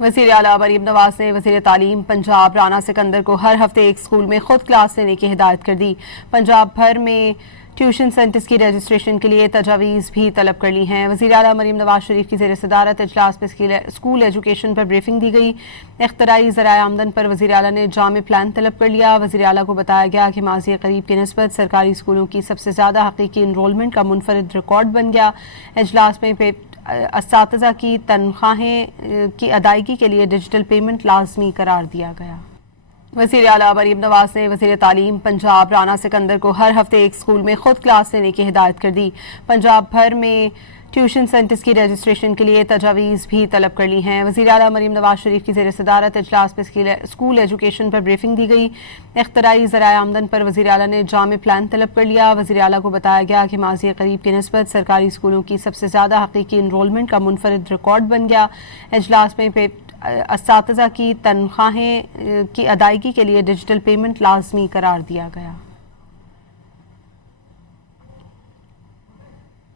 وزیر اعلیٰ مریم نواز نے وزیر تعلیم پنجاب رانا سکندر کو ہر ہفتے ایک اسکول میں خود کلاس لینے کی ہدایت کر دی۔ پنجاب بھر میں ٹیوشن سینٹرز کی رجسٹریشن کے لیے تجاویز بھی طلب کر لی ہیں۔ وزیر اعلیٰ مریم نواز شریف کی زیر صدارت اجلاس میں اسکول ایجوکیشن پر بریفنگ دی گئی۔ اختراعی ذرائع آمدن پر وزیر اعلیٰ نے جامع پلان طلب کر لیا۔ وزیر اعلیٰ کو بتایا گیا کہ ماضی قریب کی نسبت سرکاری اسکولوں کی سب سے زیادہ حقیقی انرولمنٹ کا منفرد ریکارڈ بن گیا۔ اجلاس میں اساتذہ کی تنخواہیں کی ادائیگی کے لیے ڈیجیٹل پیمنٹ لازمی قرار دیا گیا۔ وزیر اعلیٰ مریم نواز نے وزیر تعلیم پنجاب رانا سکندر کو ہر ہفتے ایک اسکول میں خود کلاس لینے کی ہدایت کر دی۔ پنجاب بھر میں ٹیوشن سینٹرز کی رجسٹریشن کے لیے تجاویز بھی طلب کر لی ہیں۔ وزیر اعلیٰ مریم نواز شریف کی زیر صدارت اجلاس میں اسکول ایجوکیشن پر بریفنگ دی گئی۔ اختراعی ذرائع آمدن پر وزیر اعلیٰ نے جامع پلان طلب کر لیا۔ وزیر اعلیٰ کو بتایا گیا کہ ماضی قریب کی نسبت سرکاری اسکولوں کی سب سے زیادہ حقیقی انرولمنٹ کا منفرد ریکارڈ بن گیا۔ اجلاس میں اساتذہ کی تنخواہیں کی ادائیگی کے لیے ڈیجیٹل پیمنٹ لازمی قرار دیا گیا۔